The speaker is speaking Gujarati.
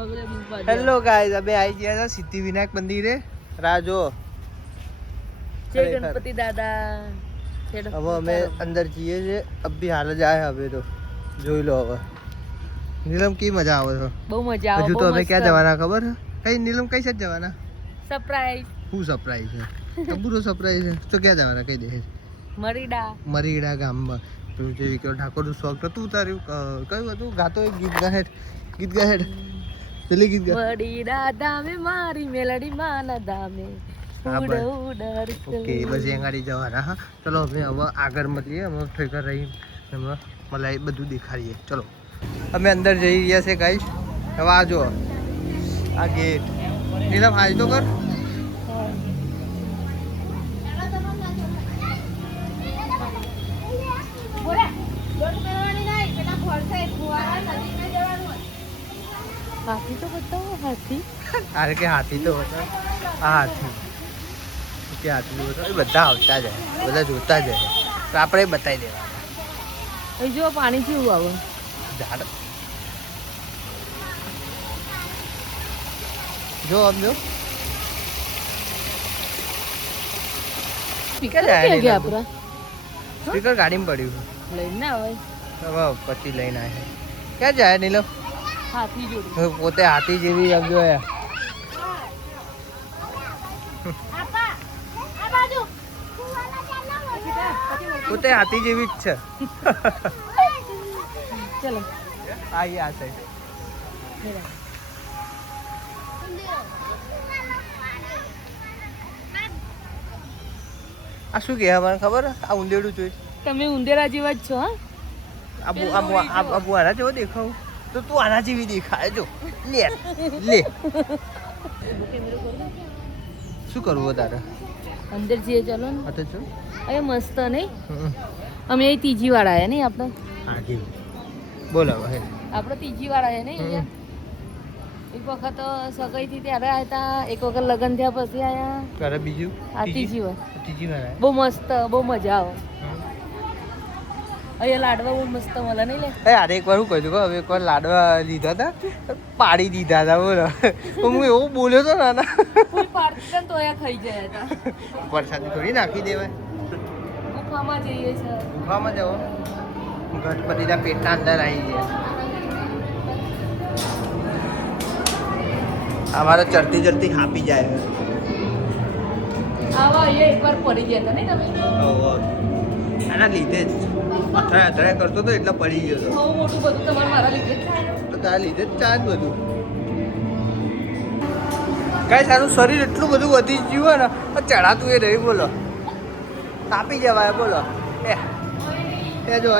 हेलो गाइस, अबे आई गया था सिद्धिविनायक मंदिर है राजो जय गणपति दादा। હવે અમે અંદર જઈએ છે अब भी हाल જાય હવે તો જોઈ લો હવે નીલમ की મજા આવે છે બહુ મજા આવે હજુ તો અમે ક્યાં જવાના ખબર છે કઈ નીલમ કઈ સાઈડ જવાના સરપ્રાઈઝ શું સરપ્રાઈઝ છે તબુરો સરપ્રાઈઝ છે તો ક્યાં જવાના કઈ દે મરીડા ગામમાં પેલું જે વિક્રમ ઠાકોરનું શોખ હતું ઉતાર્યું કયું હતું ગાતો એક ગીત ગાહેડ પેલી ગીત ગા મરીડા ધામે મારી મેલડી માના ધામે ઉડ ઉડ ઓકે બસ એ ગાડી જવાના હા ચલો અમે હવે આગળ મળીએ અમે ઠેકર રહી અમે મલાઈ બધું દેખાડીએ ચલો અમે અંદર જઈ રહ્યા છે ગાઈસ હવે આ જો આ ગેટ નીલમ આજ તો કર હાથી તો બતાવો હાથી અરે કે હાથી તો બતાવો આ હાથી કે હાથી બતાવો બધા આવતા જાય બધા જોતા જાય તો આપણે બતાવી દેવાના અહીં જો પાણી કેવું આવે ઝાડ જો આમ જો સ્પીકર ક્યાં ગયા આપણા સ્પીકર ગાડીમાં પડ્યું લઈને આવે હવે પછી લઈને આવે ક્યાં જાય નીલમ હાથી જોડે પોતે હાથી જેવી આમ જો પોતે હાથી જેવી જ છે ચલો આ સાઈડ આ શું કહે મને ખબર આ ઉંદેડું જોઈ તમે ઉંદેરા જેવા જ છો હા આબુ આના જેવો દેખાવ તો તું આના જેવી દેખાય જો લે લે શું કરવું તારે અંદર જઈએ ચલો ને હા તો ચલ અરે મસ્ત નહીં અમે અહીં ત્રીજી વાર આવ્યા નહીં આપણે હા જી બોલો હવે આપણે ત્રીજી વાર આવ્યા નહીં અહીંયા એક વખત સગાઈથી ત્યારે આવ્યા હતા એક વખત લગ્ન થયા પછી આવ્યા કરે બીજું આ ત્રીજી વાર આવ્યા બહુ મસ્ત બહુ મજા આવે અહીંયા લાડવા બહુ મસ્ત મળે નહીં લે અરે એક વાર હું કહ્યું હવે એક વાર લાડવા લીધા હતા પાડી દીધા હતા બોલો હું એવું બોલ્યો તો નાના કોઈ પાડતા તો અહીંયા ખાઈ ગયા હતા વરસાદી થોડી નાખી દેવાય ગુફામાં જઈએ છે ગુફામાં જાઓ ગણપતિના પેટના અંદર આવી ગયા અમારે ચડતી ચડતી હાપી જાય આવા અહીંયા એકવાર પડી ગયા હતા નહીં તમે આના લીધે જ અથડાય કરતો તો એટલે પડી ગયો હતો બહુ મોટું બધું તમારા મારા લીધે જ થાય તો તારા લીધે જ ચાર બધું કાંઈ તારું શરીર એટલું બધું વધી ગયું હોય ને ચડાતું એ રહી બોલો તાપી જવાય બોલો એ જો